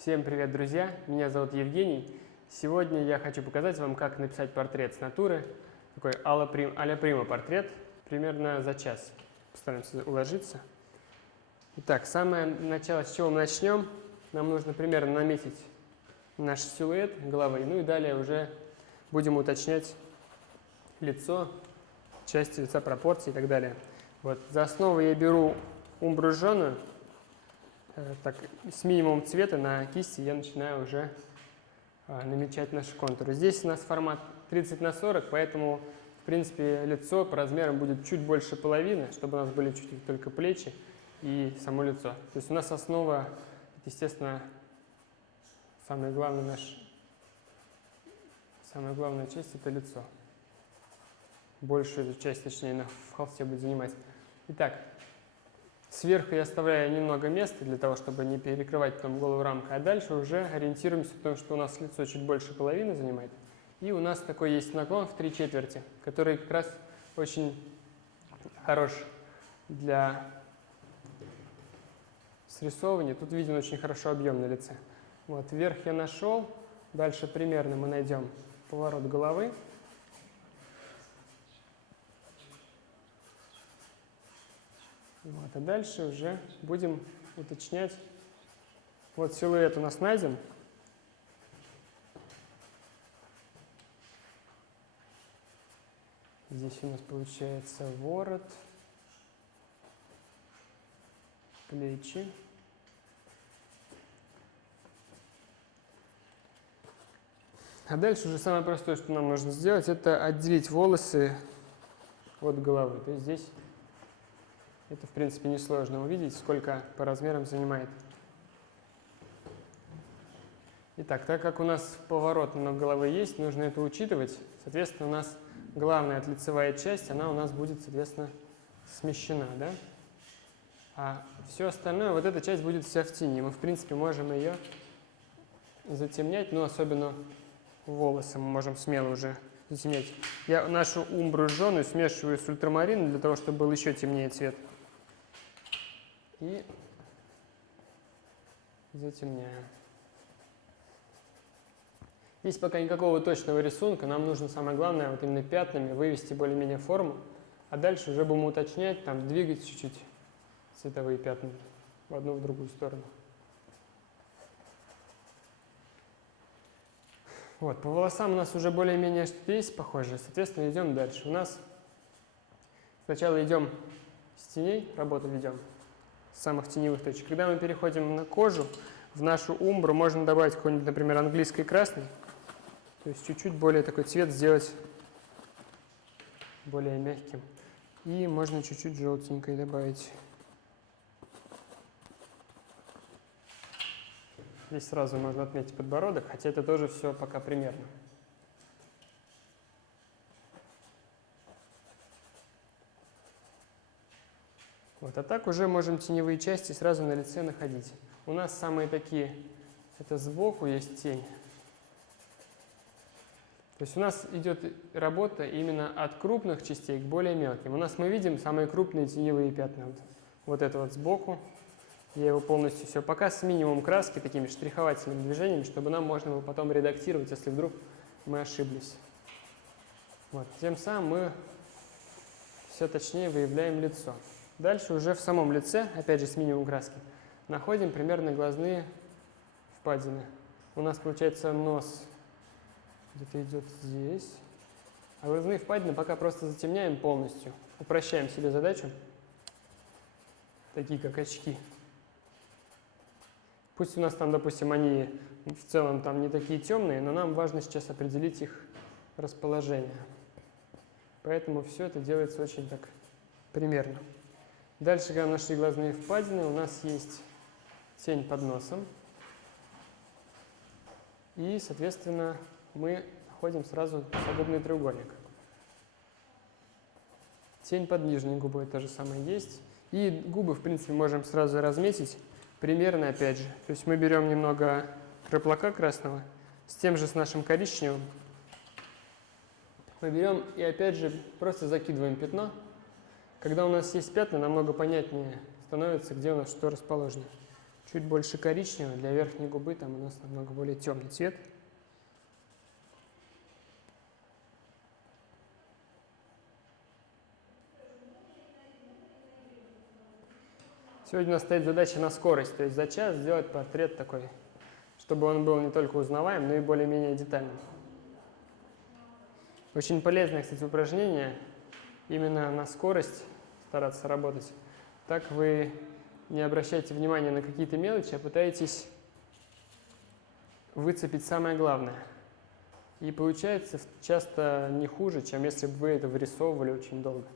Всем привет, друзья! Меня зовут Евгений. Сегодня я хочу показать вам, как написать портрет с натуры. Такой а-ля прима портрет, примерно за час. Постараемся уложиться. Итак, самое начало, с чего мы начнем. Нам нужно примерно наметить наш силуэт головы. Ну и далее уже будем уточнять лицо, части лица, пропорции и так далее. Вот. За основу я беру умбру жженую. Так, с минимумом цвета на кисти я начинаю уже намечать наши контуры. Здесь у нас формат 30 на 40, поэтому, в принципе, лицо по размерам будет чуть больше половины, чтобы у нас были чуть только плечи и само лицо. То есть у нас основа, естественно, самая главная часть – это лицо. Большую эту часть, точнее, в холсте будет занимать. Итак, сверху я оставляю немного места для того, чтобы не перекрывать потом голову рамкой, а дальше уже ориентируемся в том, что у нас лицо чуть больше половины занимает. И у нас такой есть наклон в 3/4, который как раз очень хорош для срисовывания. Тут виден очень хорошо объем на лице. Вот, вверх я нашел, дальше примерно мы найдем поворот головы. Вот, а дальше уже будем уточнять. Вот силуэт у нас найден. Здесь у нас получается ворот, плечи. А дальше уже самое простое, что нам нужно сделать, это отделить волосы от головы. То есть здесь это, в принципе, несложно увидеть, сколько по размерам занимает. Итак, так как у нас поворот на головы есть, нужно это учитывать. Соответственно, у нас главная лицевая часть, она у нас будет, соответственно, смещена, да? А все остальное, вот эта часть будет вся в тени. Мы, в принципе, можем ее затемнять, но особенно волосы мы можем смело уже затемнять. Я нашу умбру жженую смешиваю с ультрамарином для того, чтобы был еще темнее цвет. И затемняем. Здесь пока никакого точного рисунка, нам нужно самое главное вот именно пятнами вывести более-менее форму, а дальше уже будем уточнять, там двигать чуть-чуть цветовые пятна в одну, в другую сторону. Вот, по волосам у нас уже более-менее что-то есть похожее, соответственно, идем дальше. У нас сначала идем с теней, работу ведем. С самых теневых точек. Когда мы переходим на кожу, в нашу умбру можно добавить какой-нибудь, например, английский красный. То есть чуть-чуть более такой цвет сделать более мягким. И можно чуть-чуть желтенькой добавить. Здесь сразу можно отметить подбородок, хотя это тоже все пока примерно. Вот, а так уже можем теневые части сразу на лице находить. У нас самые такие, это сбоку есть тень. То есть у нас идет работа именно от крупных частей к более мелким. У нас мы видим самые крупные теневые пятна. Вот это вот сбоку. Я его полностью все пока с минимумом краски, такими штриховательными движениями, чтобы нам можно было потом редактировать, если вдруг мы ошиблись. Вот. Тем самым мы все точнее выявляем лицо. Дальше уже в самом лице, опять же с минимумом краски, находим примерно глазные впадины. У нас получается нос где-то идет здесь. А глазные впадины пока просто затемняем полностью. Упрощаем себе задачу. Такие как очки. Пусть у нас там, допустим, они в целом там не такие темные, но нам важно сейчас определить их расположение. Поэтому все это делается очень так примерно. Дальше, когда нашли глазные впадины, у нас есть тень под носом. И, соответственно, мы находим сразу носогубный треугольник. Тень под нижней губой то же самое есть. И губы, в принципе, можем сразу разметить. Примерно, опять же. То есть мы берем немного краплака красного, с тем же с нашим коричневым. Мы берем и, опять же, просто закидываем пятно. Когда у нас есть пятна, намного понятнее становится, где у нас что расположено. чуть больше коричневого. Для верхней губы там у нас намного более темный цвет. Сегодня у нас стоит задача на скорость, то есть за час сделать портрет такой, чтобы он был не только узнаваем, но и более-менее детальным. Очень полезное, кстати, упражнение именно на скорость стараться работать. Так вы не обращаете внимания на какие-то мелочи, а пытаетесь выцепить самое главное. И получается часто не хуже, чем если бы вы это вырисовывали очень долго.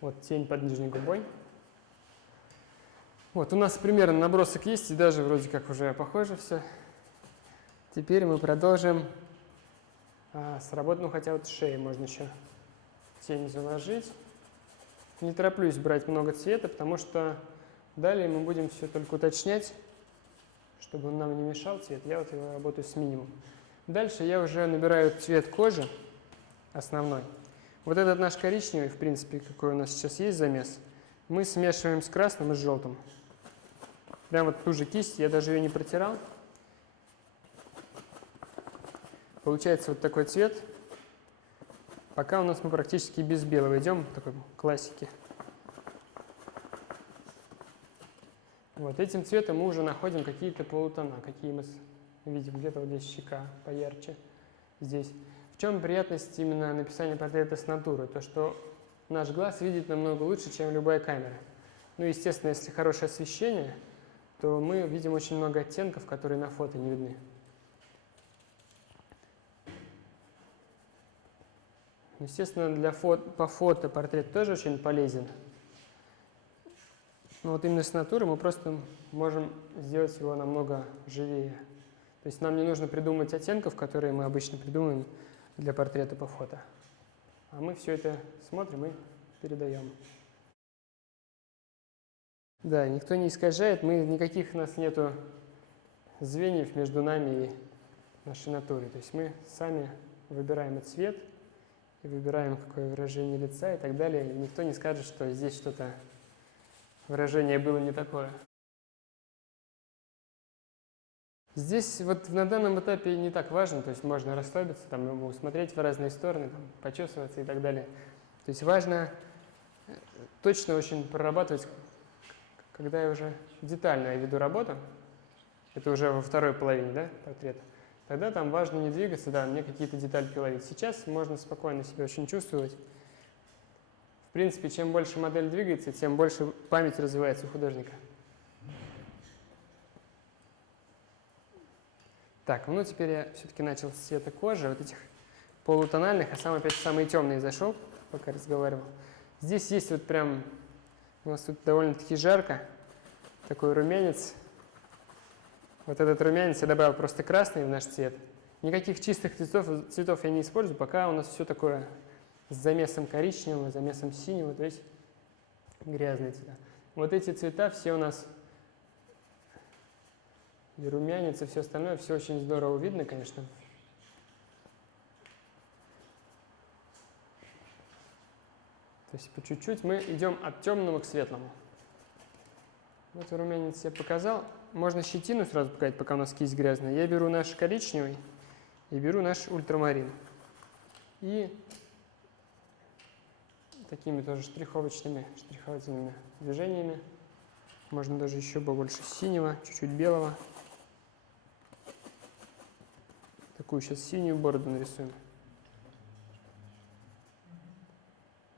Вот тень под нижней губой. Вот у нас примерно набросок есть, и даже вроде как уже похоже все. Теперь мы продолжим с работы, ну хотя вот шеи можно еще тень заложить. Не тороплюсь брать много цвета, потому что далее мы будем все только уточнять, чтобы он нам не мешал цвет. Я вот его работаю с минимумом. Дальше я уже набираю цвет кожи основной. Вот этот наш коричневый, в принципе, какой у нас сейчас есть замес, мы смешиваем с красным и с желтым. Прям вот ту же кисть, я даже ее не протирал. Получается вот такой цвет. Пока у нас мы практически без белого идем, такой классики. Вот этим цветом мы уже находим какие-то полутона, какие мы видим. Где-то вот здесь щека поярче, здесь. В чем приятность именно написания портрета с натуры? То, что наш глаз видит намного лучше, чем любая камера. Ну, естественно, если хорошее освещение, то мы видим очень много оттенков, которые на фото не видны. Естественно, по фото портрет тоже очень полезен. Но вот именно с натуры мы просто можем сделать его намного живее. То есть нам не нужно придумать оттенков, которые мы обычно придумываем для портрета по фото. А мы все это смотрим и передаем. Да, никто не искажает, никаких у нас нету звеньев между нами и нашей натурой. То есть мы сами выбираем и цвет, и выбираем, какое выражение лица и так далее. И никто не скажет, что здесь что-то, выражение было не такое. Здесь вот на данном этапе не так важно, то есть можно расслабиться, там, смотреть в разные стороны, там, почесываться и так далее. То есть важно точно очень прорабатывать, когда я уже детально веду работу, это уже во второй половине, да, портрета, тогда там важно не двигаться, да, мне какие-то детальки ловить. Сейчас можно спокойно себя очень чувствовать. В принципе, чем больше модель двигается, тем больше память развивается у художника. Так, ну теперь я все-таки начал с цвета кожи, вот этих полутональных, а сам опять самые темные зашел, пока разговаривал. Здесь есть вот прям, у нас тут довольно-таки жарко, такой румянец. Вот этот румянец я добавил просто красный в наш цвет. Никаких чистых цветов я не использую, пока у нас все такое с замесом коричневого, замесом синего, то есть грязные цвета. Вот эти цвета все у нас, и румянец, и все остальное, все очень здорово видно, конечно. То есть по чуть-чуть мы идем от темного к светлому. Вот румянец я показал. Можно щетину сразу показать, пока у нас кисть грязная. Я беру наш коричневый и беру наш ультрамарин. И такими тоже штриховательными движениями. Можно даже еще побольше синего, чуть-чуть белого. Такую сейчас синюю бороду нарисуем.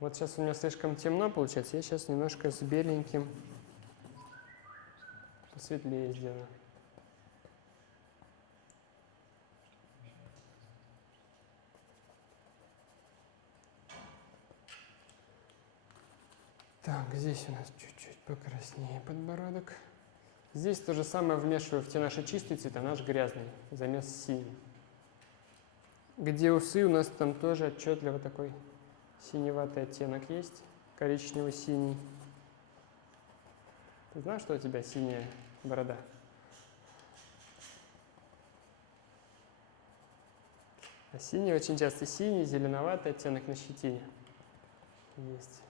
Вот сейчас у меня слишком темно получается. Я сейчас немножко с беленьким посветлее сделаю. Так, здесь у нас чуть-чуть покраснее подбородок. Здесь то же самое вмешиваю в те наши чистые цвета, наш грязный, замес с синим. Где усы, у нас там тоже отчетливо такой синеватый оттенок есть, коричнево-синий. Ты знаешь, что у тебя синяя борода? А синий очень часто синий, зеленоватый оттенок на щетине есть.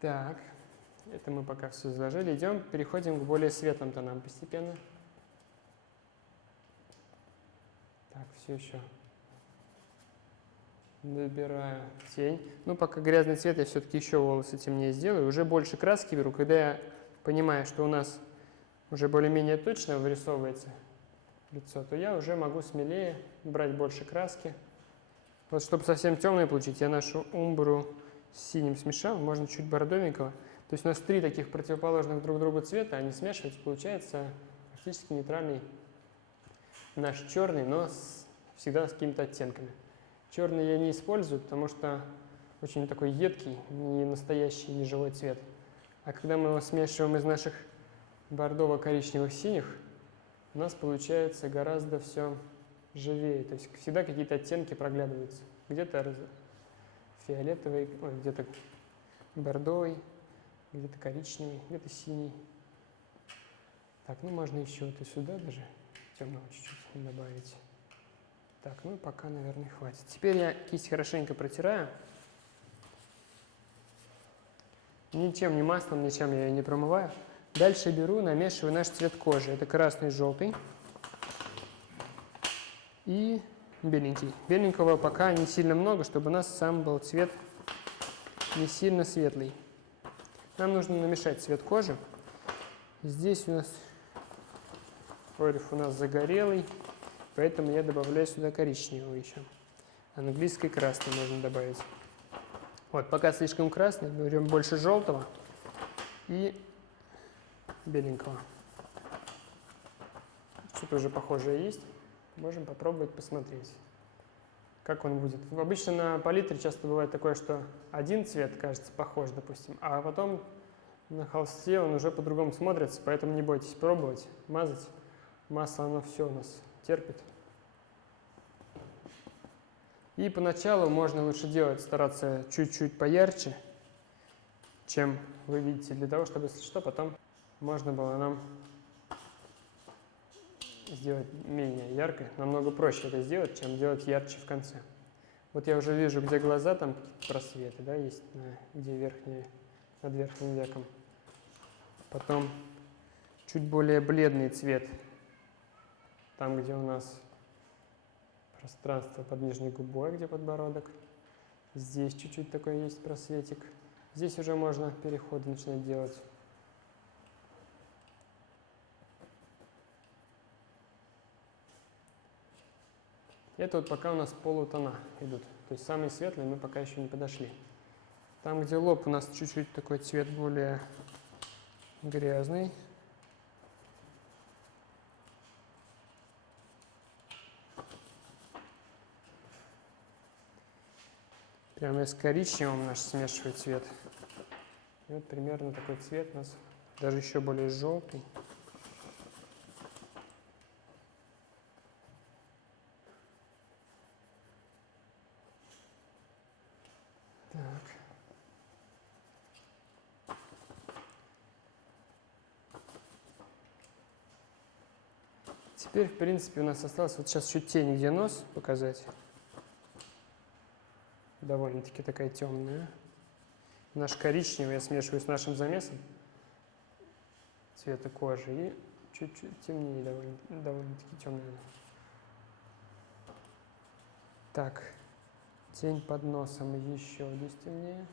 Так, это мы пока все изложили. Переходим к более светлым тонам постепенно. Так, все еще добираю тень. Ну, пока грязный цвет, я все-таки еще волосы темнее сделаю. Уже больше краски беру, когда я понимаю, что у нас уже более-менее точно вырисовывается лицо, то я уже могу смелее брать больше краски. Вот чтобы совсем темное получить, я нашу умбру с синим смешал, можно чуть бордовенького. То есть у нас 3 таких противоположных друг другу цвета, они смешиваются, получается практически нейтральный наш черный, но всегда с какими-то оттенками. Черный я не использую, потому что очень такой едкий, не настоящий, не живой цвет. А когда мы его смешиваем из наших бордово-коричневых синих, у нас получается гораздо все живее. То есть всегда какие-то оттенки проглядываются. Где-то фиолетовый, где-то бордовый, где-то коричневый, где-то синий. Так, ну можно еще вот и сюда даже темного чуть-чуть добавить. Так, ну пока, наверное, хватит. Теперь я кисть хорошенько протираю. Ничем, ни маслом, ничем я ее не промываю. Дальше беру, намешиваю наш цвет кожи. Это красный, желтый и беленький. Беленького пока не сильно много, чтобы у нас сам был цвет не сильно светлый. Нам нужно намешать цвет кожи. Здесь у нас ориф у нас загорелый, поэтому я добавляю сюда коричневого еще. Английский красный можно добавить. Вот, пока слишком красный, берем больше желтого и беленького. Что-то уже похожее есть. Можем попробовать посмотреть, как он будет. Обычно на палитре часто бывает такое, что один цвет кажется похож, допустим, а потом на холсте он уже по-другому смотрится, поэтому не бойтесь пробовать, мазать. Масло, оно все у нас терпит. И поначалу можно лучше делать, стараться чуть-чуть поярче, чем вы видите, для того, чтобы, если что, потом можно было нам сделать менее ярко. Намного проще это сделать, чем делать ярче в конце. Вот я уже вижу, где глаза, там какие-то просветы, да, есть, где верхние, над верхним веком. Потом чуть более бледный цвет, там, где у нас пространство под нижней губой, где подбородок. Здесь чуть-чуть такой есть просветик. Здесь уже можно переходы начинать делать. Это вот пока у нас полутона идут. То есть самые светлые мы пока еще не подошли. Там, где лоб, у нас чуть-чуть такой цвет более грязный. Прямо с коричневым наш смешивает цвет. И вот примерно такой цвет у нас, даже еще более желтый. Так. Теперь, в принципе, у нас осталось вот сейчас чуть тень, где нос показать. Довольно-таки такая темная. Наш коричневый я смешиваю с нашим замесом цвета кожи и чуть-чуть темнее, довольно-таки темная. Так, тень под носом еще здесь темнее.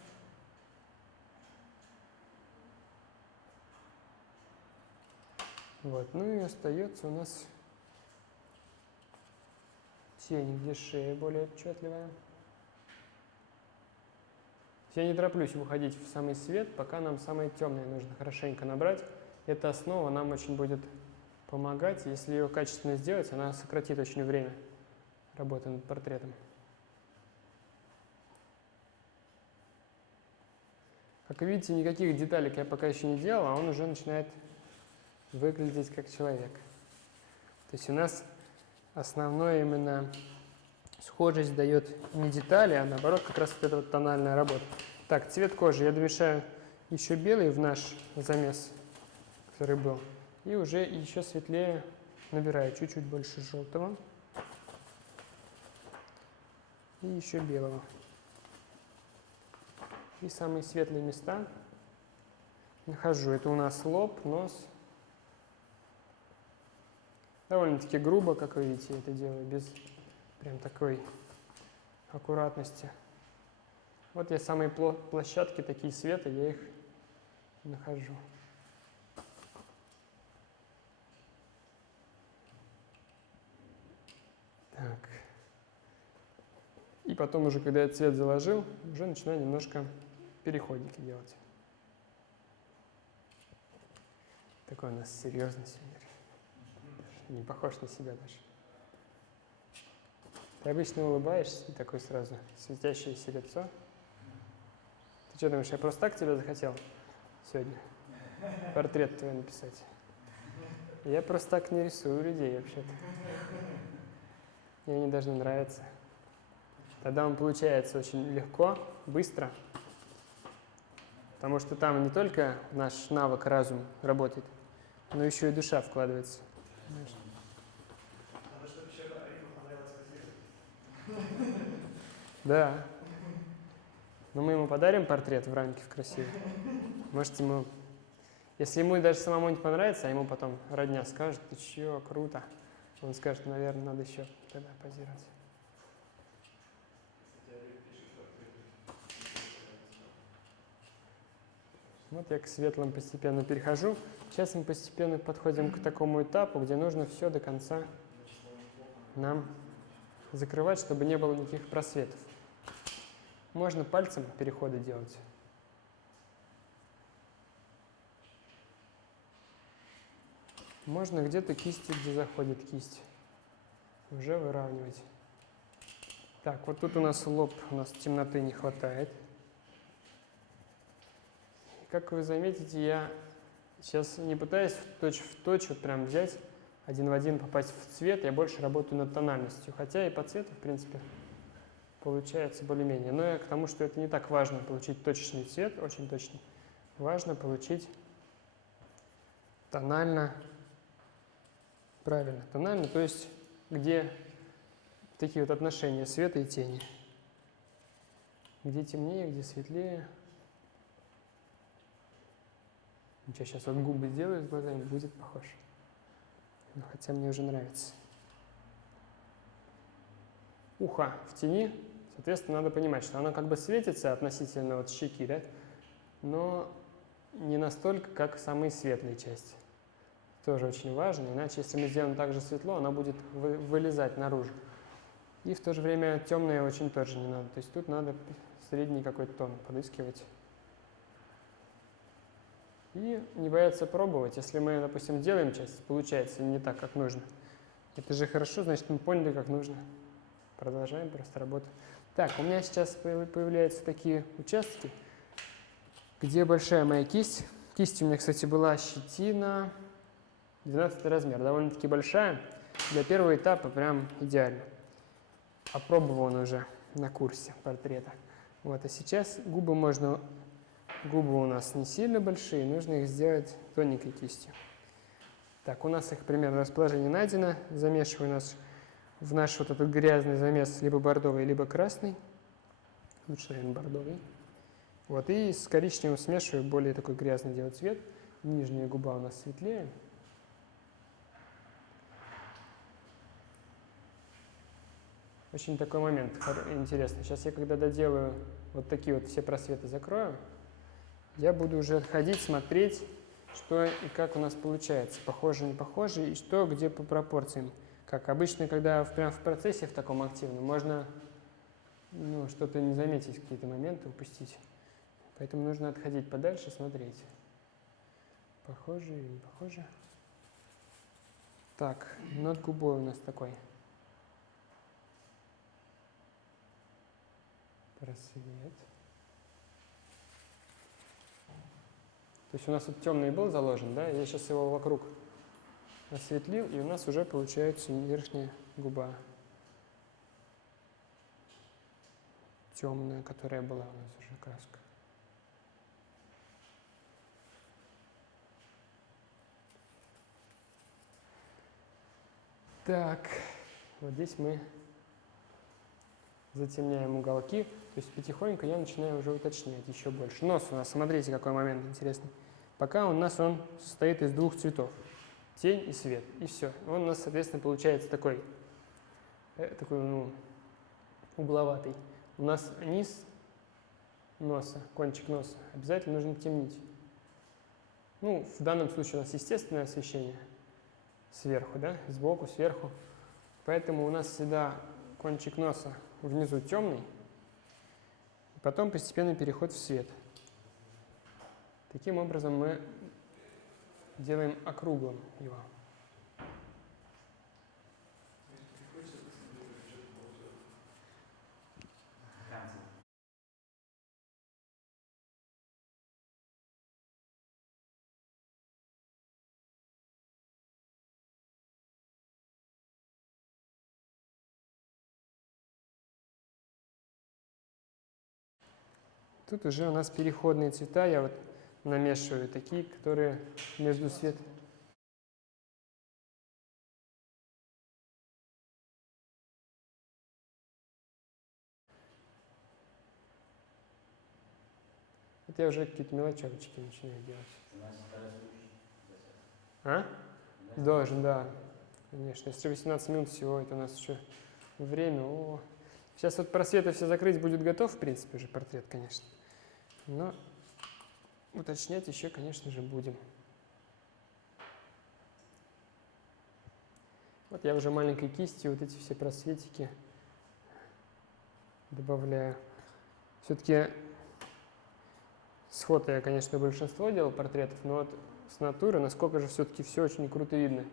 Вот, ну и остается у нас тень, где шея более отчетливая. Я не тороплюсь выходить в самый свет, пока нам самое темное нужно хорошенько набрать. Эта основа нам очень будет помогать. Если ее качественно сделать, она сократит очень время работы над портретом. Как вы видите, никаких деталек я пока еще не делал, а он уже начинает выглядеть как человек. То есть у нас основное именно схожесть дает не детали, а наоборот как раз вот эта вот тональная работа. Так, цвет кожи я домешаю еще белый в наш замес, который был, и уже еще светлее набираю чуть-чуть больше желтого и еще белого. И самые светлые места Нахожу. Это у нас лоб, нос. Довольно-таки грубо, как вы видите, это делаю, без прям такой аккуратности. Вот я самые площадки такие света, я их нахожу. Так. И потом уже, когда я цвет заложил, уже начинаю немножко переходники делать. Такой у нас серьезный сегодня. Не похож на себя даже. Ты обычно улыбаешься и такой сразу светящееся лицо. Ты что думаешь, я просто так тебя захотел сегодня? Портрет твой написать. Я просто так не рисую людей вообще-то. Мне они должны нравиться. Тогда он получается очень легко, быстро. Потому что там не только наш навык, разум работает, но еще и душа вкладывается. Надо, чтобы еще Рифу понравилось красиво. Да. Но мы ему подарим портрет в рамке в красивый. Может, ему... Если ему даже самому не понравится, а ему потом родня скажет, ты чё, круто. Он скажет, наверное, надо еще тогда позировать. Вот я к светлым постепенно перехожу. Сейчас мы постепенно подходим к такому этапу, где нужно все до конца нам закрывать, чтобы не было никаких просветов. Можно пальцем переходы делать. Можно где-то кистью, где заходит кисть, уже выравнивать. Так, вот тут у нас лоб, у нас темноты не хватает. Как вы заметите, я сейчас не пытаюсь в точь вот прям взять, один в один попасть в цвет, я больше работаю над тональностью. Хотя и по цвету, в принципе, получается более-менее. Но я к тому, что это не так важно получить точечный цвет, очень точный. Важно получить тонально, правильно, тонально, то есть где такие вот отношения света и тени. Где темнее, где светлее. Ничего, сейчас вот губы сделаю с глазами, будет похож. Но хотя мне уже нравится. Ухо в тени, соответственно, надо понимать, что оно как бы светится относительно вот щеки, да? Но не настолько, как самые светлые части. Тоже очень важно, иначе если мы сделаем так же светло, оно будет вылезать наружу. И в то же время темное очень тоже не надо. То есть тут надо средний какой-то тон подыскивать. И не бояться пробовать. Если мы, допустим, делаем часть, получается не так, как нужно. Это же хорошо, значит, мы поняли, как нужно. Продолжаем просто работу. Так, у меня сейчас появляются такие участки, где большая моя кисть. Кисть у меня, кстати, была щетина, 12 размер, довольно-таки большая. Для первого этапа прям идеально. Опробован уже на курсе портрета. Вот, а сейчас губы можно... Губы у нас не сильно большие, нужно их сделать тоненькой кистью. Так, у нас их примерно расположение найдено. Замешиваю нас в наш вот этот грязный замес либо бордовый, либо красный. Лучше, наверное, бордовый. Вот, и с коричневым смешиваю, более такой грязный делать цвет. Нижняя губа у нас светлее. Очень такой момент интересный. Сейчас я, когда доделаю вот такие вот все просветы закрою, я буду уже ходить, смотреть, что и как у нас получается, похоже, не похоже, и что, где по пропорциям. Как обычно, когда прям в процессе в таком активном, можно что-то не заметить, какие-то моменты упустить. Поэтому нужно отходить подальше, смотреть. Похоже или не похоже. Так, над губой у нас такой просвет. То есть у нас вот темный был заложен, да? Я сейчас его вокруг осветлил, и у нас уже получается верхняя губа. Темная, которая была у нас уже краска. Так, вот здесь мы затемняем уголки, то есть потихоньку я начинаю уже уточнять еще больше. Нос у нас, смотрите, какой момент интересный. Пока у нас он состоит из двух цветов. Тень и свет. И все. Он у нас, соответственно, получается такой угловатый. У нас низ носа, кончик носа обязательно нужно темнить. Ну, в данном случае у нас естественное освещение сверху, да, сбоку, сверху. Поэтому у нас всегда кончик носа внизу темный, и потом постепенный переход в свет. Таким образом мы делаем округлым его. Тут уже у нас переходные цвета, я вот намешиваю такие, которые между свет. Вот я уже какие-то мелочевочки начинаю делать. А? Должен, да. Конечно, если 18 минут всего, это у нас еще время. О. Сейчас вот просветы все закрыть, будет готов, в принципе, уже портрет, конечно. Но уточнять еще, конечно же, будем. Вот я уже маленькой кистью вот эти все просветики добавляю. Все-таки с фото я, конечно, большинство делал портретов, но вот с натуры, насколько же все-таки все очень круто видно.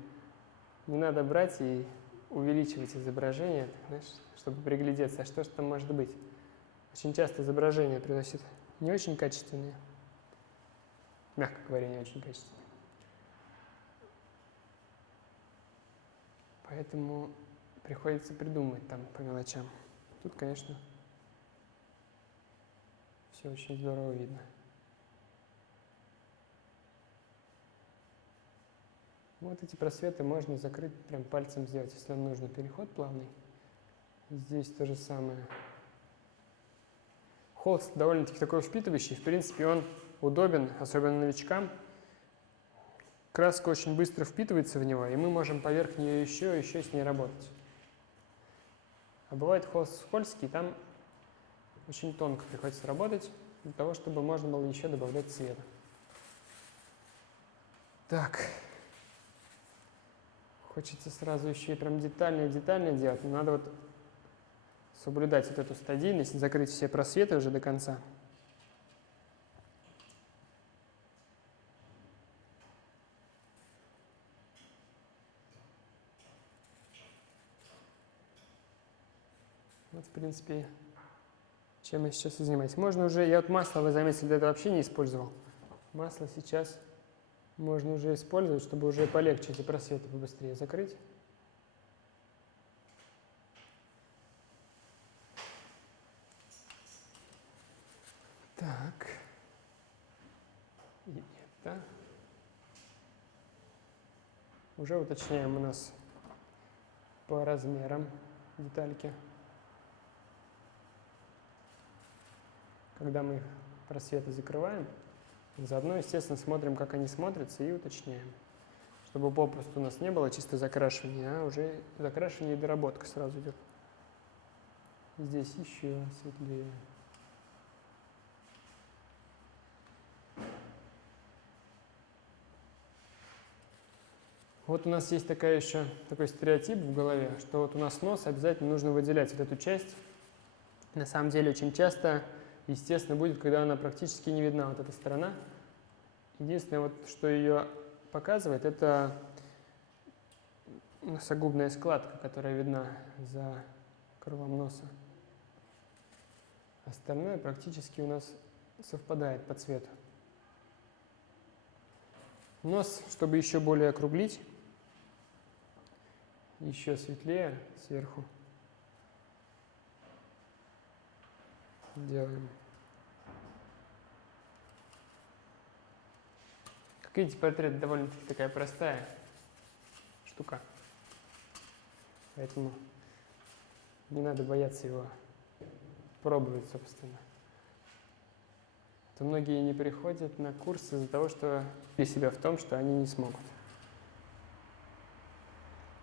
Не надо брать и увеличивать изображение, знаешь, чтобы приглядеться, а что же там может быть. Очень часто изображение приносит не очень качественные, мягко говоря, не очень качественные. Поэтому приходится придумывать там по мелочам. Тут, конечно, все очень здорово видно. Вот эти просветы можно закрыть, прям пальцем сделать, если нам нужно переход плавный. Здесь то же самое. Холст довольно-таки такой впитывающий, в принципе, он удобен, особенно новичкам. Краска очень быстро впитывается в него, и мы можем поверх нее еще с ней работать. А бывает холст скользкий, там очень тонко приходится работать, для того, чтобы можно было еще добавлять цвета. Так. Хочется сразу еще и прям детально делать, но надо вот соблюдать вот эту стадийность, закрыть все просветы уже до конца. Вот, в принципе, чем я сейчас и занимаюсь. Можно уже, я вот масло, вы заметили, до этого вообще не использовал. Масло сейчас можно уже использовать, чтобы уже полегче эти просветы побыстрее закрыть. Так. И это. Уже уточняем у нас по размерам детальки. Когда мы их просветы закрываем, заодно, естественно, смотрим, как они смотрятся, и уточняем. Чтобы попросту у нас не было чисто закрашивания, а уже закрашивание и доработка сразу идет. Здесь еще светлее. Вот у нас есть такой стереотип в голове, что вот у нас нос, обязательно нужно выделять вот эту часть. На самом деле очень часто, естественно, будет, когда она практически не видна, вот эта сторона. Единственное, вот, что ее показывает, это носогубная складка, которая видна за крылом носа. Остальное практически у нас совпадает по цвету. Нос, чтобы еще более округлить, еще светлее сверху делаем. Как видите, портрет довольно-таки такая простая штука, поэтому не надо бояться его пробовать, собственно. что многие не приходят на курс из-за того, что видят себя в том, что они не смогут.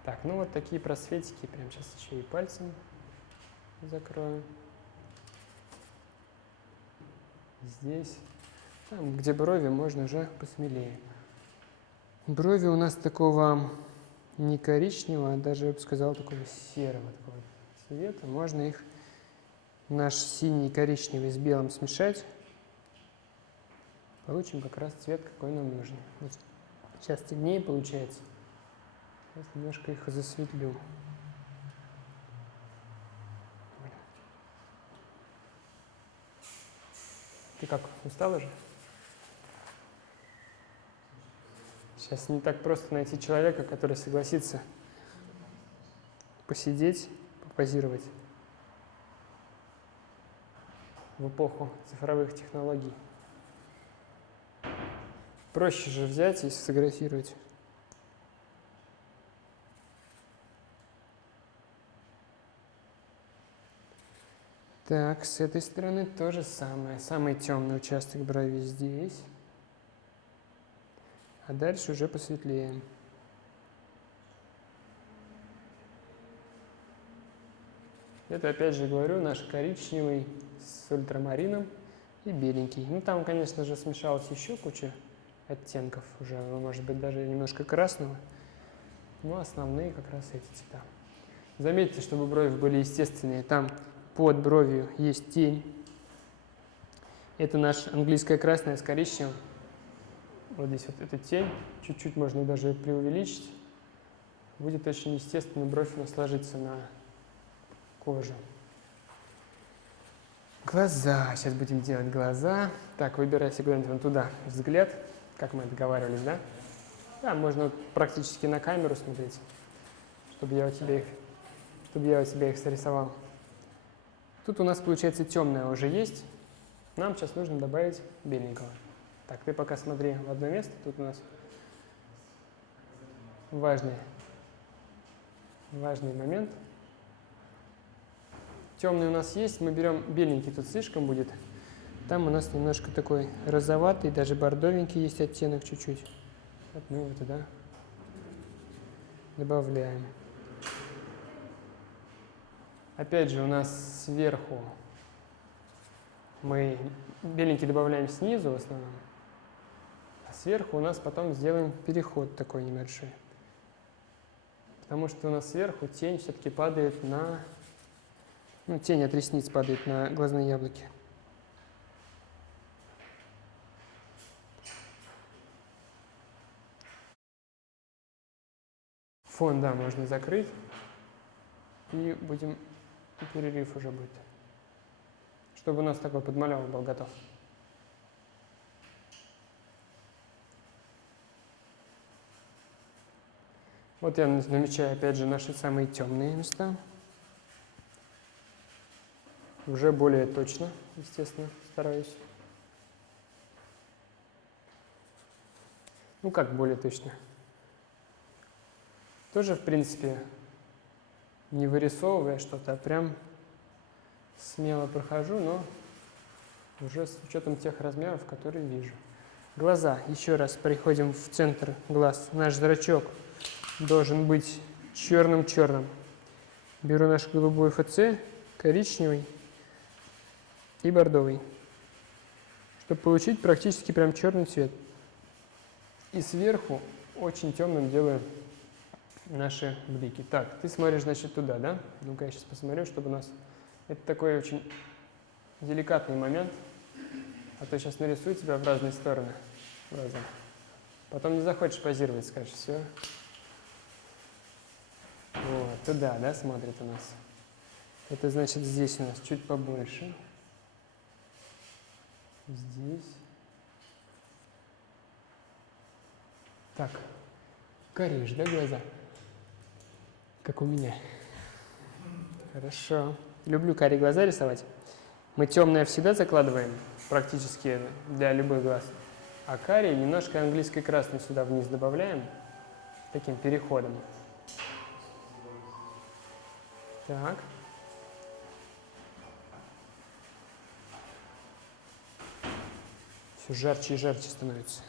Так, ну вот такие просветики. Прямо сейчас еще и пальцем закрою. Здесь. Там, где брови, можно уже посмелее. Брови у нас такого не коричневого, а даже, я бы сказал, такого серого такого цвета. Можно их, наш синий и коричневый с белым смешать. Получим как раз цвет, какой нам нужен. Вот сейчас темнее получается. Сейчас немножко их засветлю. Ты как, устал уже? Сейчас не так просто найти человека, который согласится посидеть, попозировать в эпоху цифровых технологий. Проще же взять и сфотографировать. Так, с этой стороны то же самое. Самый темный участок брови здесь. А дальше уже посветлее. Это, опять же говорю, наш коричневый с ультрамарином и беленький. Ну, там, конечно же, смешалась еще куча оттенков уже, может быть, даже немножко красного. Но основные как раз эти цвета. Заметьте, чтобы брови были естественные. Там под бровью есть тень. Это наша английская красная с коричневым. Вот здесь вот эта тень. Чуть-чуть можно даже преувеличить. Будет очень естественно бровь у нас ложится на кожу. Глаза. Сейчас будем делать глаза. Так, выбирайся куда-нибудь вон туда. Взгляд. Как мы договаривались, да? Да, можно вот практически на камеру смотреть, чтобы я у тебя их срисовал. Тут у нас, получается, темное уже есть. Нам сейчас нужно добавить беленького. Так, ты пока смотри в одно место. Тут у нас важный момент. Темный у нас есть. Мы берем беленький, тут слишком будет. Там у нас немножко такой розоватый, даже бордовенький есть оттенок чуть-чуть. Вот мы его туда добавляем. Опять же, у нас сверху мы беленький добавляем снизу в основном, а сверху у нас потом сделаем переход такой небольшой. Потому что у нас сверху тень все-таки падает на... Ну, тень от ресниц падает на глазные яблоки. Фон, да, можно закрыть. И будем... Перерыв уже будет. Чтобы у нас такой подмалевок был готов. Вот я намечаю, опять же, наши самые темные места. Уже более точно, естественно, стараюсь. Ну как более точно? Тоже, в принципе, не вырисовывая что-то, а прям смело прохожу, но уже с учетом тех размеров, которые вижу. Глаза. Еще раз приходим в центр глаз. Наш зрачок должен быть черным-черным. Беру наш голубой ФЦ, коричневый и бордовый, чтобы получить практически прям черный цвет. И сверху очень темным делаю наши блики. Так, ты смотришь, значит, туда, да? Ну-ка, я сейчас посмотрю, чтобы у нас... Это такой очень деликатный момент, а то сейчас нарисую тебя в разные стороны. Потом не захочешь позировать, скажешь, все. Вот, туда, да, смотрит у нас. Это значит, здесь у нас чуть побольше. Здесь. Так, коришь, да, глаза? Как у меня. Хорошо. Люблю карие глаза рисовать. Мы темное всегда закладываем, практически для любых глаз. А карий немножко английской красной сюда вниз добавляем, таким переходом. Так. Все жарче и жарче становится.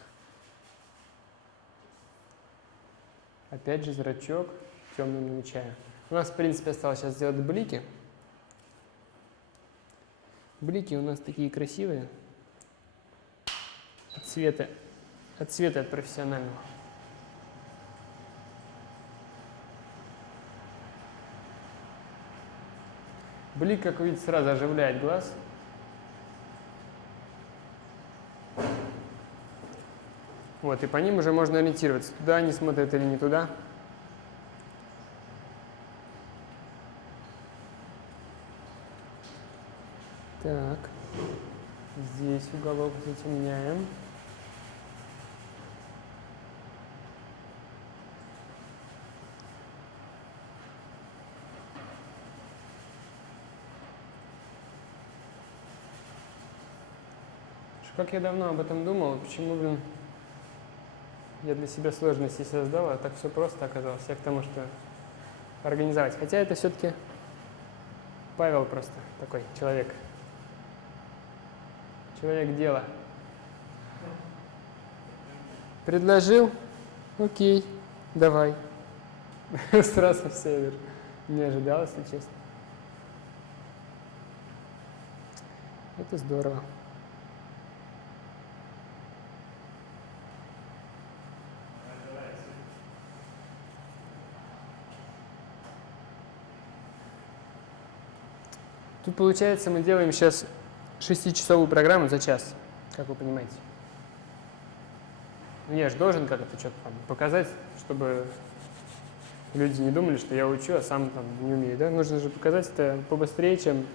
Опять же зрачок темным намечаем. У нас, в принципе, осталось сейчас сделать блики. Блики у нас такие красивые. От цвета от профессионального. Блик, как вы видите, сразу оживляет глаз. Вот, и по ним уже можно ориентироваться, туда они смотрят или не туда. Так, здесь уголок затемняем. Как я давно об этом думал, почему, блин, я для себя сложности создал, а так все просто оказалось. Я к тому, что организовать. Хотя это все-таки Павел просто такой человек. Человек дела. Предложил? Окей, давай. Сразу все, не ожидал, если честно. Это здорово. Тут получается, мы делаем сейчас 6-часовую программу за час, как вы понимаете. Ну, я же должен как-то что-то там показать, чтобы люди не думали, что я учу, а сам там не умею. Да? Нужно же показать это побыстрее, чем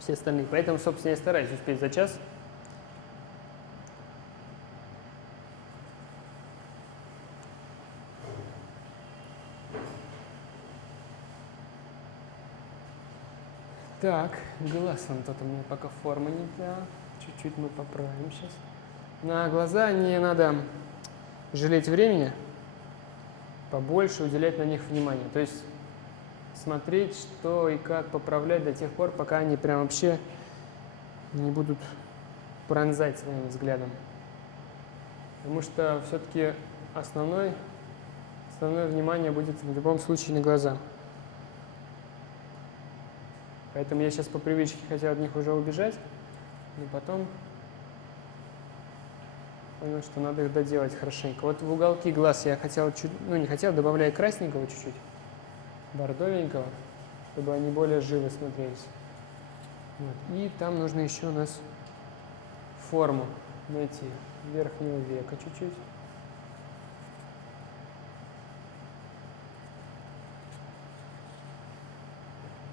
все остальные. Поэтому, собственно, я стараюсь успеть за час. Так, глаз вон тот у меня пока форма не та. Чуть-чуть мы поправим сейчас. На глаза не надо жалеть времени, побольше уделять на них внимание. То есть смотреть, что и как поправлять до тех пор, пока они прям вообще не будут пронзать своим взглядом. Потому что все-таки основное внимание будет в любом случае на глаза. Поэтому я сейчас по привычке хотел от них уже убежать, но потом понял, что надо их доделать хорошенько. Вот в уголки глаз я хотел чуть, не хотел, добавляя красненького чуть-чуть, бордовенького, чтобы они более живо смотрелись. Вот. И там нужно еще у нас форму найти верхнего века чуть-чуть.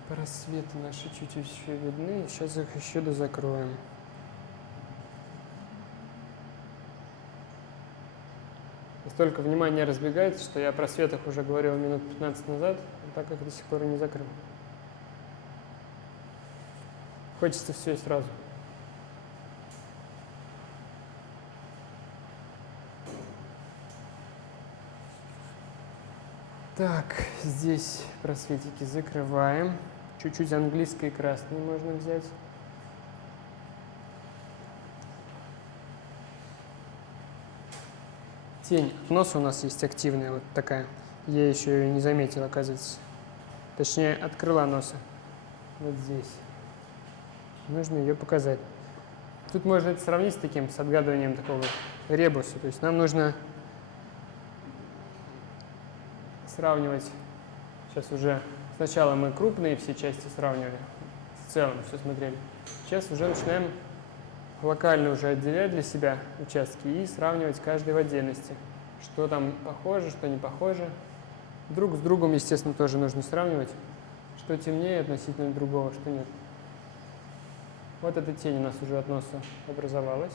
Просветы наши чуть-чуть еще видны. Сейчас их еще дозакроем. Столько внимания разбегается, что я о просветах уже говорил минут 15 назад, а так как до сих пор и не закрыл. Хочется все и сразу. Так, здесь просветики закрываем. Чуть-чуть английской красной можно взять. Тень от носа у нас есть активная, вот такая. Я еще ее не заметил, оказывается. Точнее, от крыла носа. Вот здесь. Нужно ее показать. Тут можно это сравнить с отгадыванием такого ребуса. То есть нам нужно сравнивать. Сейчас уже сначала мы крупные все части сравнивали, в целом все смотрели. Сейчас уже начинаем локально уже отделять для себя участки и сравнивать каждый в отдельности. Что там похоже, что не похоже. Друг с другом, естественно, тоже нужно сравнивать. Что темнее относительно другого, что нет. Вот эта тень у нас уже от носа образовалась.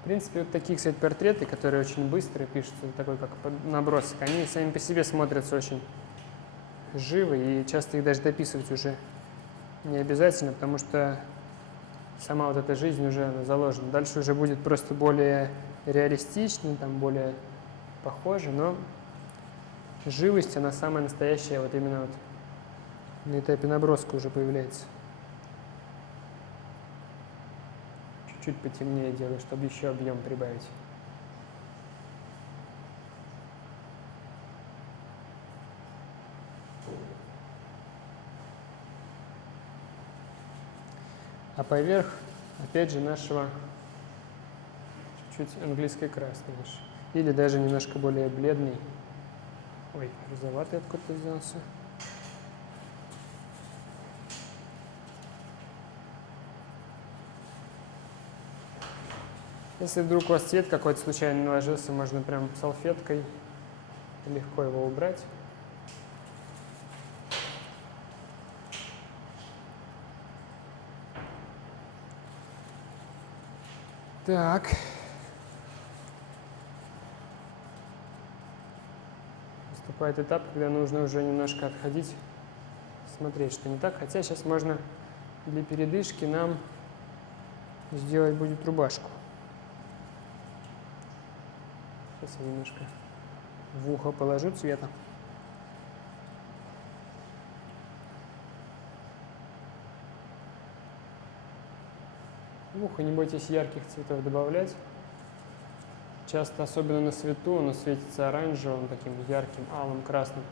В принципе, вот такие, кстати, портреты, которые очень быстро пишутся, такой как набросок, они сами по себе смотрятся очень живо, и часто их даже дописывать уже не обязательно, потому что сама вот эта жизнь уже заложена. Дальше уже будет просто более реалистичный, там более похоже, но живость, она самая настоящая, вот именно вот на этапе наброска уже появляется. Чуть-чуть потемнее делаю, чтобы еще объем прибавить. А поверх, опять же, нашего чуть-чуть английской красной. Или даже немножко более бледный. Ой, розоватый откуда-то взялся. Если вдруг у вас цвет какой-то случайно наложился, можно прям салфеткой легко его убрать. Так. Наступает этап, когда нужно уже немножко отходить, смотреть, что не так. Хотя сейчас можно для передышки нам сделать будет рубашку. Сейчас я немножко в ухо положу цвета. В ухо не бойтесь ярких цветов добавлять. Часто, особенно на свету, он светится оранжевым, таким ярким, алым, красным.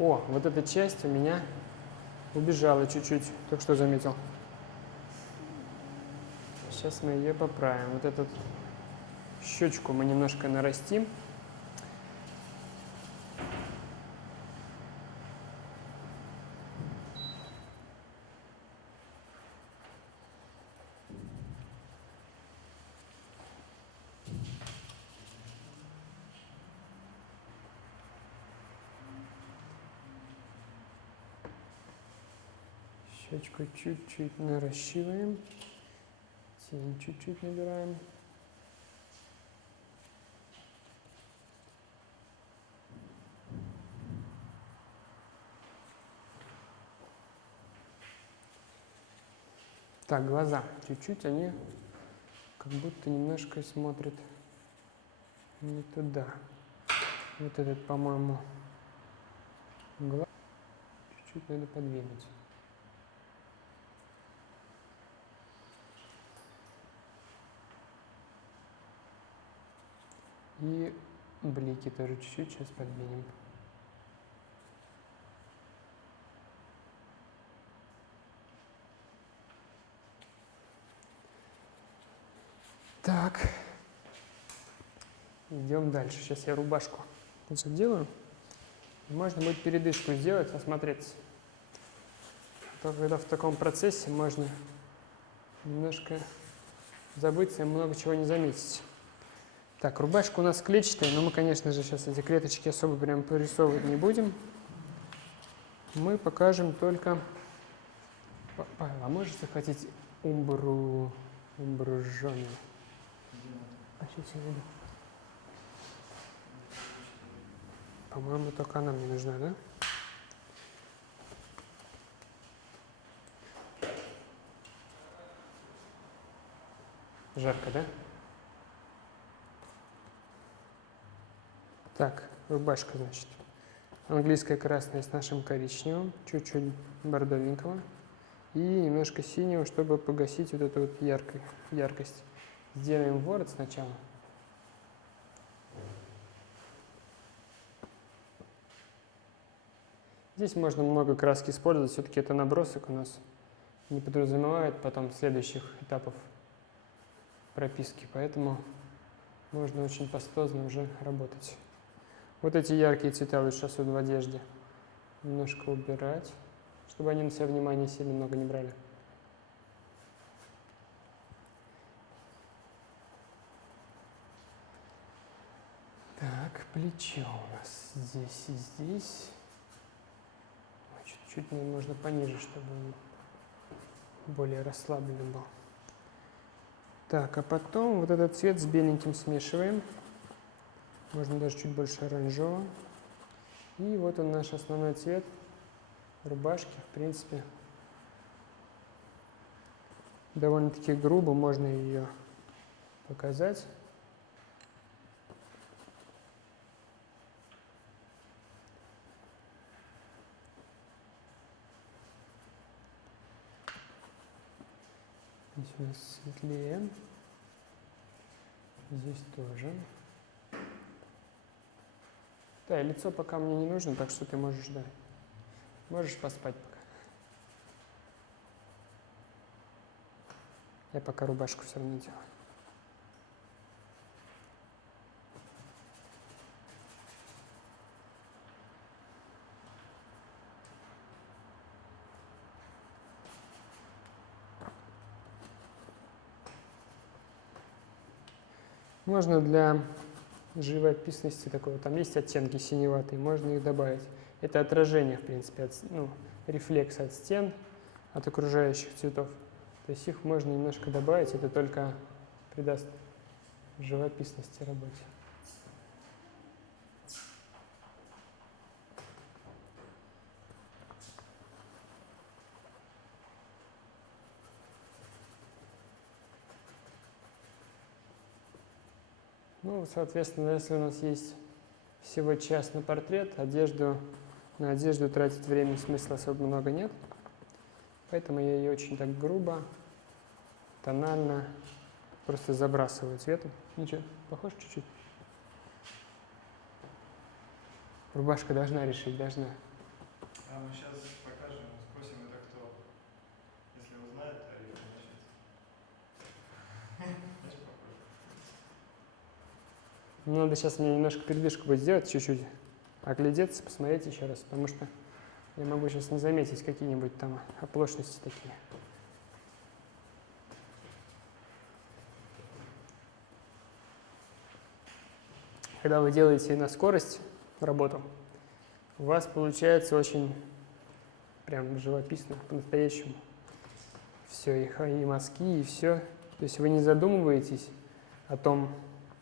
О, вот эта часть у меня убежала чуть-чуть, только что заметил. Сейчас мы ее поправим. Вот эту щечку мы немножко нарастим. Щечку чуть-чуть наращиваем. Тень чуть-чуть набираем. Так, глаза. Чуть-чуть они как будто немножко смотрят не туда. Вот этот, по-моему, глаз чуть-чуть надо подвинуть. И блики тоже чуть-чуть сейчас подвинем. Так, идем дальше. Сейчас я рубашку сделаю. Можно будет передышку сделать, осмотреться. Только когда в таком процессе можно немножко забыться и много чего не заметить. Так, рубашка у нас клетчатая, но мы, конечно же, сейчас эти клеточки особо прям прорисовывать не будем. Мы покажем только... Павел, а можешь захватить умбру жженую? А сейчас я найду. По-моему, только она мне нужна, да? Жарко, да? Так, рубашка, значит. Английская красная с нашим коричневым, чуть-чуть бордовенького и немножко синего, чтобы погасить вот эту вот яркость. Сделаем ворот сначала. Здесь можно много краски использовать, все-таки это набросок у нас не подразумевает потом следующих этапов прописки, поэтому можно очень пастозно уже работать. Вот эти яркие цвета лучше особенно в одежде немножко убирать, чтобы они на себя внимание сильно много не брали. Так, плечо у нас здесь и здесь. Чуть-чуть можно пониже, чтобы он более расслабленный был. Так, а потом вот этот цвет с беленьким смешиваем. Можно даже чуть больше оранжевого. И вот он наш основной цвет рубашки. В принципе, довольно-таки грубо можно ее показать. Здесь у нас светлее. Здесь тоже. Да, и лицо пока мне не нужно, так что ты можешь, да, можешь поспать пока. Я пока рубашку все равно делаю. Можно для живописности такого, там есть оттенки синеватые, можно их добавить. Это отражение, в принципе, рефлекс от стен, от окружающих цветов. То есть их можно немножко добавить, это только придаст живописности работе. Ну, соответственно, если у нас есть всего час на портрет, на одежду тратить времени смысла особо много нет. Поэтому я ее очень так грубо, тонально просто забрасываю цветом. Ничего, похож чуть-чуть. Рубашка должна решить, должна. А мы сейчас покажем, спросим, это кто. Если узнает, то и значит. Знаешь, похоже. Надо сейчас мне немножко передышку будет сделать, чуть-чуть оглядеться, посмотреть еще раз, потому что я могу сейчас не заметить какие-нибудь там оплошности такие. Когда вы делаете на скорость работу, у вас получается очень прям живописно, по-настоящему. Все, и мазки, и все. То есть вы не задумываетесь о том,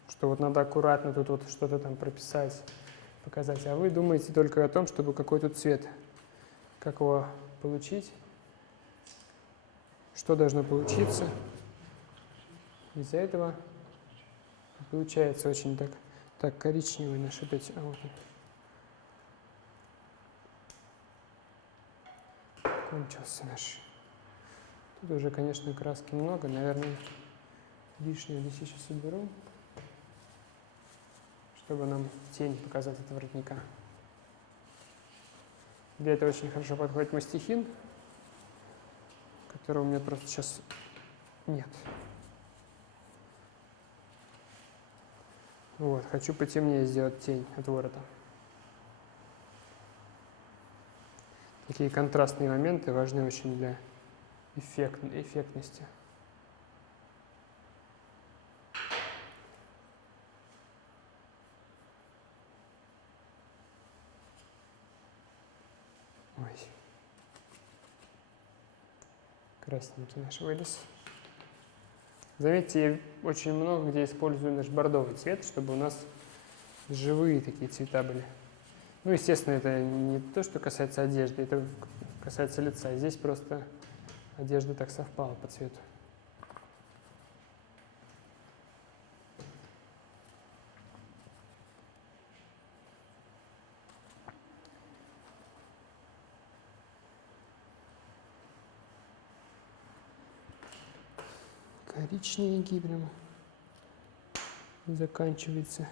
что вот надо аккуратно тут вот что-то там прописать, показать, а вы думаете только о том, чтобы какой тут цвет, как его получить, что должно получиться. Из-за этого получается очень так коричневый наш вот эти, вот он. Кончился наш. Тут уже, конечно, краски много, наверное, лишнее здесь сейчас уберу, чтобы нам тень показать от воротника. Для этого очень хорошо подходит мастихин, которого у меня просто сейчас нет. Вот, хочу потемнее сделать тень от ворота. Такие контрастные моменты важны очень для эффектности. Ой. Красненький наш вылез. Заметьте, я очень много где использую наш бордовый цвет, чтобы у нас живые такие цвета были. Ну, естественно, это не то, что касается одежды, это касается лица. Здесь просто одежда так совпала по цвету. Коричневенький прям заканчивается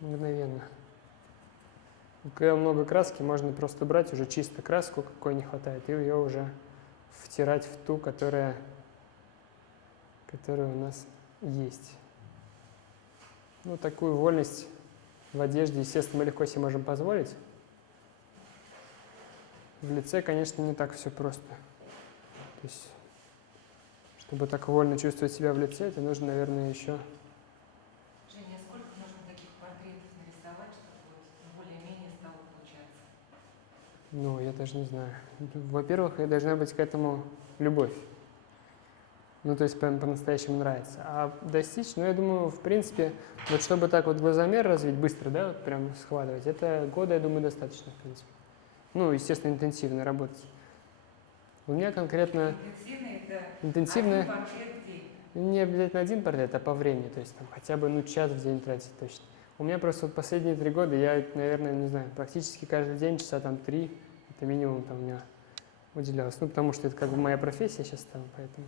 мгновенно. Когда много краски, можно просто брать уже чисто краску, какой не хватает, и ее уже втирать в ту, которая у нас есть. Ну, такую вольность в одежде, естественно, мы легко себе можем позволить. В лице, конечно, не так все просто. То есть, чтобы так вольно чувствовать себя в лице, это нужно, наверное, еще... Женя, сколько нужно таких портретов нарисовать, чтобы вот более-менее стало получаться? Ну, я даже не знаю. Во-первых, должна быть к этому любовь. Ну, то есть прям по-настоящему нравится. А достичь, ну, я думаю, в принципе, вот чтобы так вот глазомер развить быстро, да, вот прям схватывать, это года, я думаю, достаточно, в принципе. Ну, естественно, интенсивно работать. У меня конкретно Интенсивно это интенсивно один портрет в день. не обязательно один портрет, а по времени, то есть там хотя бы, ну, час в день тратить точно. У меня просто вот последние 3 года я, наверное, не знаю, практически каждый день часа там 3, это минимум там у меня уделялось. Ну, потому что это как бы моя профессия сейчас стала, поэтому.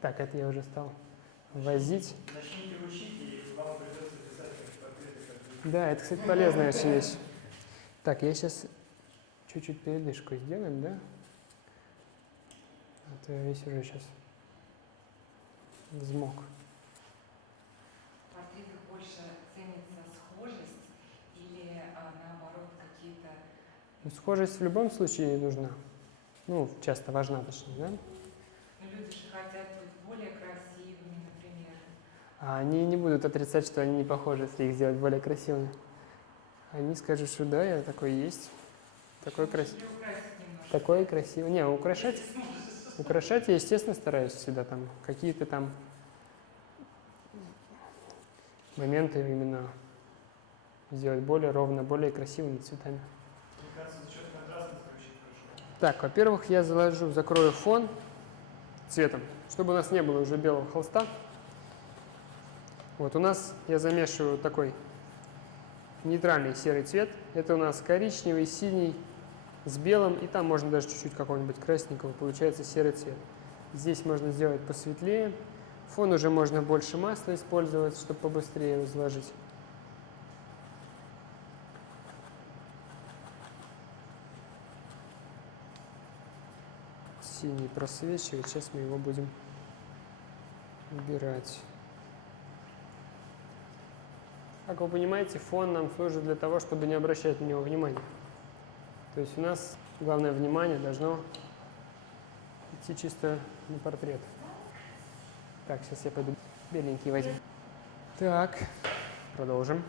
Так, это я уже стал возить. Начните учить, и вам придется писать как портреты, как вы. Да, это, кстати, полезная очень вещь. Так, я сейчас чуть-чуть передышку сделаем, да? А то я весь уже сейчас взмок. В портретах больше ценится схожесть или наоборот какие-то... Ну, схожесть в любом случае нужна. Ну, часто важна, точнее, да? Ну, люди же хотят быть более красивыми, например. А они не будут отрицать, что они не похожи, если их сделать более красивыми. Они скажут, что да, я такой есть. Такой красивый. Или украсить немножко. Такой красивый. Не, украшать я, естественно, стараюсь всегда там. Какие-то там моменты именно сделать более ровно, более красивыми цветами. Мне кажется, за счет контрастности очень хорошо. Так, во-первых, я закрою фон цветом, чтобы у нас не было уже белого холста. Вот у нас я замешиваю такой нейтральный серый цвет. Это у нас коричневый, синий с белым, и там можно даже чуть-чуть какого-нибудь красненького, получается серый цвет. Здесь можно сделать посветлее. Фон уже можно больше масла использовать, чтобы побыстрее его изложить. Синий просвечивает, сейчас мы его будем убирать. Как вы понимаете, фон нам служит для того, чтобы не обращать на него внимания. То есть у нас главное внимание должно идти чисто на портрет. Так, сейчас я пойду беленький возьму. Так, продолжим.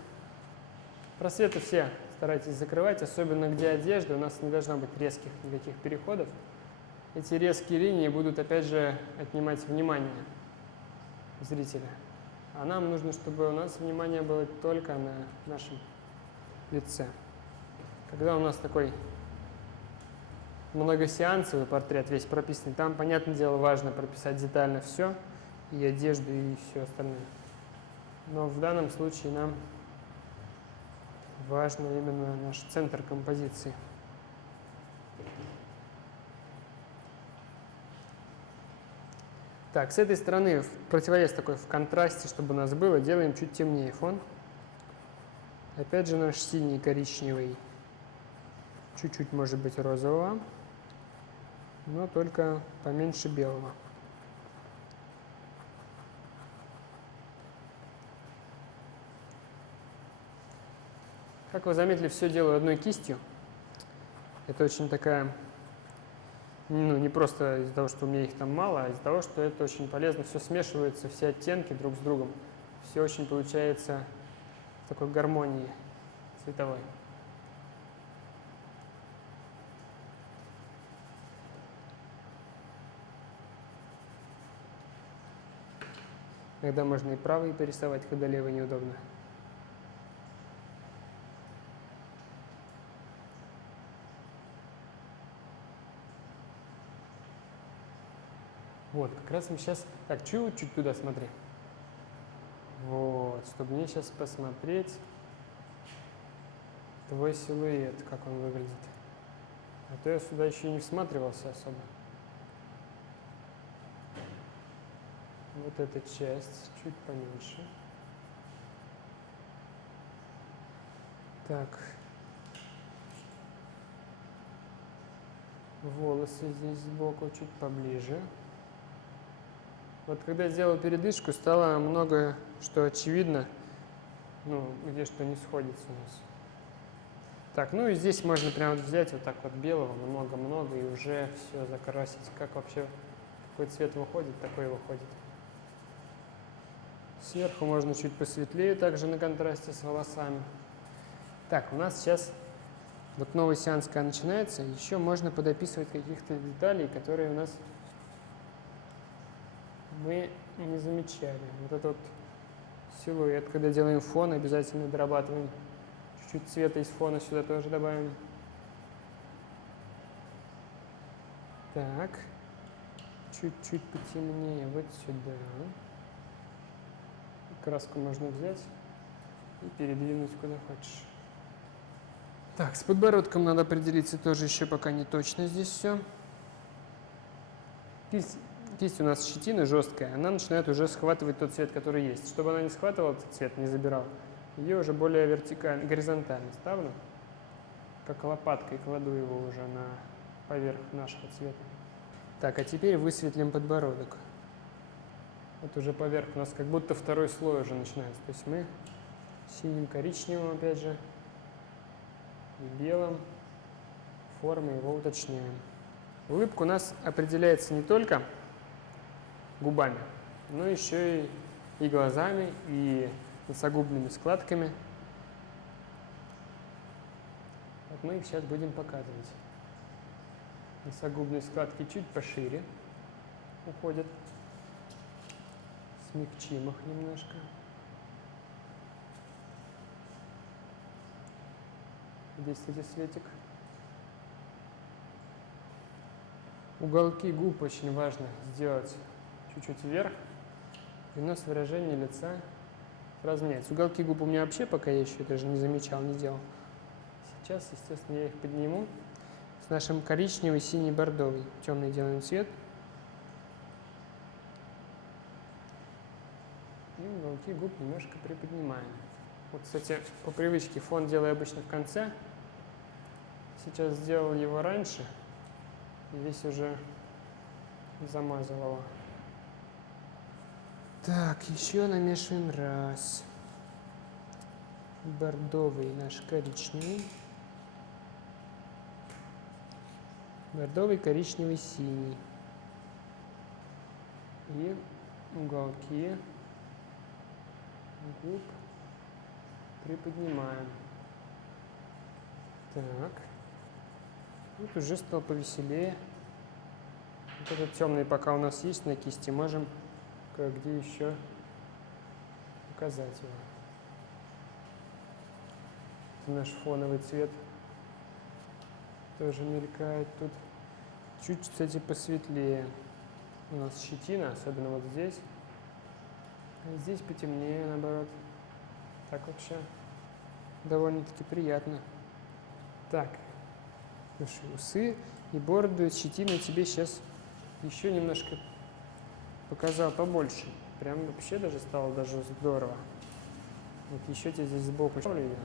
Просветы все старайтесь закрывать, особенно где одежда. У нас не должно быть резких никаких переходов. Эти резкие линии будут опять же отнимать внимание зрителя. А нам нужно, чтобы у нас внимание было только на нашем лице. Когда у нас такой многосеансовый портрет, весь прописанный, там, понятное дело, важно прописать детально все, и одежду, и все остальное. Но в данном случае нам важно именно наш центр композиции. Так, с этой стороны противовес такой в контрасте, чтобы у нас было, делаем чуть темнее фон. Опять же наш синий, коричневый, чуть-чуть может быть розового, но только поменьше белого. Как вы заметили, все делаю одной кистью. Это очень такая, ну, не просто из-за того, что у меня их там мало, а из-за того, что это очень полезно. Все смешивается, все оттенки друг с другом. Все очень получается в такой гармонии цветовой. Иногда можно и правый порисовать, когда левый неудобно. Вот, как раз мы сейчас... Так, чуть-чуть туда смотри. Вот, чтобы мне сейчас посмотреть твой силуэт, как он выглядит. А то я сюда еще и не всматривался особо. Вот эта часть чуть поменьше. Так. Волосы здесь сбоку чуть поближе. Вот когда сделал передышку, стало много что очевидно, ну, где что не сходится у нас. Так, ну и здесь можно прямо взять вот так вот белого много-много и уже все закрасить. Как вообще, какой цвет выходит, такой выходит. Сверху можно чуть посветлее, также на контрасте с волосами. Так, у нас сейчас вот новый сеанс, когда начинается, еще можно подописывать каких-то деталей, которые у нас мы не замечали. Вот этот вот силуэт, когда делаем фон, обязательно дорабатываем. Чуть-чуть цвета из фона сюда тоже добавим. Так, чуть-чуть потемнее вот сюда. Краску можно взять и передвинуть куда хочешь. Так, с подбородком надо определиться тоже еще пока не точно здесь все. Кисть у нас щетина жесткая, она начинает уже схватывать тот цвет, который есть. Чтобы она не схватывала этот цвет, не забирала, ее уже более вертикально, горизонтально ставлю, как лопаткой кладу его уже поверх нашего цвета. Так, а теперь высветлим подбородок. Вот уже поверх у нас как будто второй слой уже начинается. То есть мы синим, коричневым опять же и белым формы его уточняем. Улыбка у нас определяется не только губами, но еще и глазами, и носогубными складками. Вот мы их сейчас будем показывать. Носогубные складки чуть пошире уходят. Смягчим их немножко. Здесь, кстати, светик. Уголки губ очень важно сделать чуть-чуть вверх, и у нас выражение лица сразу меняется. Уголки губ у меня вообще пока я еще даже не замечал, не делал. Сейчас, естественно, я их подниму с нашим коричневый, синий, бордовый. Темный делаем цвет. И уголки губ немножко приподнимаем. Вот, кстати, по привычке фон делаю обычно в конце. Сейчас сделал его раньше. И весь уже замазал его. Так, еще намешиваем раз. Бордовый наш коричневый. Бордовый, коричневый, синий. И уголки губ приподнимаем. Так. Вот уже стало повеселее. Вот этот темный пока у нас есть на кисти, можем кое-где еще показать его. Это наш фоновый цвет тоже мелькает тут. Чуть, кстати, посветлее у нас щетина, особенно вот здесь. А здесь потемнее, наоборот. Так вообще довольно-таки приятно. Так, слушай, усы и бороду, щетину тебе сейчас еще немножко показал побольше. Прям вообще даже стало даже здорово. Вот еще тебе здесь сбоку ставлю ее.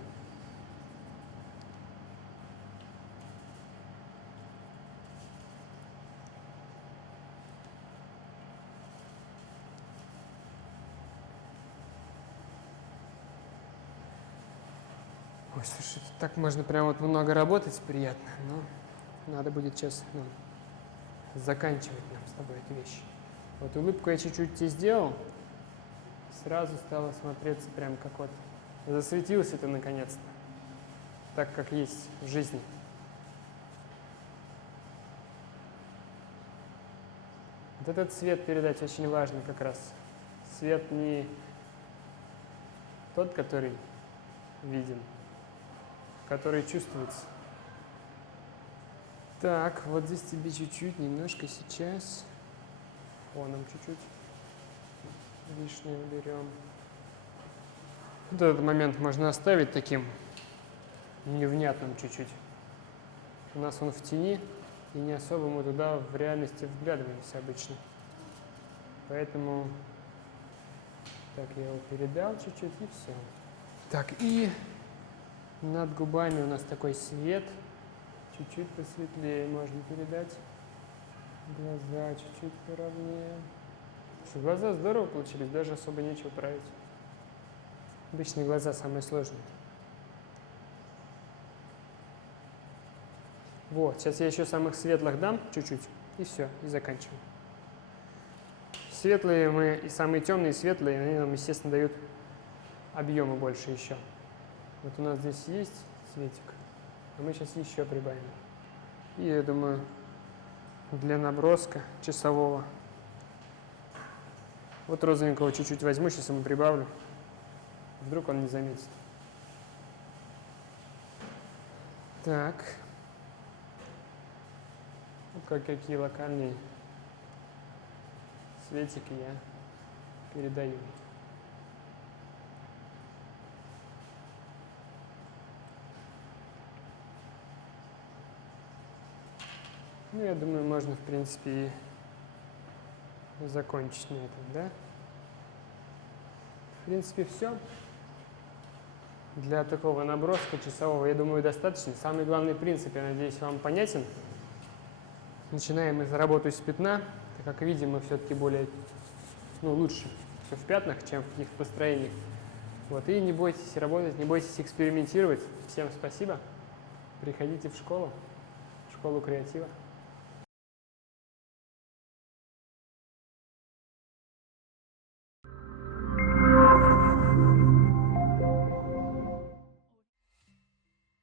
Ой, слушай, так можно прям вот много работать, приятно, но надо будет сейчас заканчивать нам с тобой эту вещь. Вот улыбку я чуть-чуть тебе сделал, сразу стало смотреться прям как вот засветился ты наконец-то, так как есть в жизни. Вот этот цвет передать очень важно как раз. Цвет не тот, который виден, который чувствуется. Так, вот здесь тебе чуть-чуть, немножко сейчас, фоном чуть-чуть лишнее уберем. Вот этот момент можно оставить таким невнятным чуть-чуть. У нас он в тени, и не особо мы туда в реальности вглядываемся обычно. Поэтому так я его передал чуть-чуть, и все. Так, и над губами у нас такой свет. Чуть-чуть посветлее можно передать. Глаза чуть-чуть поровнее. Глаза здорово получились, даже особо нечего править. Обычные глаза самые сложные. Вот, сейчас я еще самых светлых дам чуть-чуть, и все, и заканчиваем. Светлые мы, и самые темные, и светлые, они нам, естественно, дают объема больше еще. Вот у нас здесь есть цветик, а мы сейчас еще прибавим. И я думаю, для наброска часового Вот розовенького чуть-чуть возьму, сейчас ему прибавлю. Вдруг он не заметит. Так. Вот какие локальные цветики я передаю. Ну, я думаю, можно, в принципе, и закончить на этом, да? В принципе, все. Для такого наброска часового, я думаю, достаточно. Самый главный принцип, я надеюсь, вам понятен. Начинаем мы работу с пятна. Как видим, мы все-таки более, лучше все в пятнах, чем в каких-то построениях. Вот, и не бойтесь работать, не бойтесь экспериментировать. Всем спасибо. Приходите в школу креатива.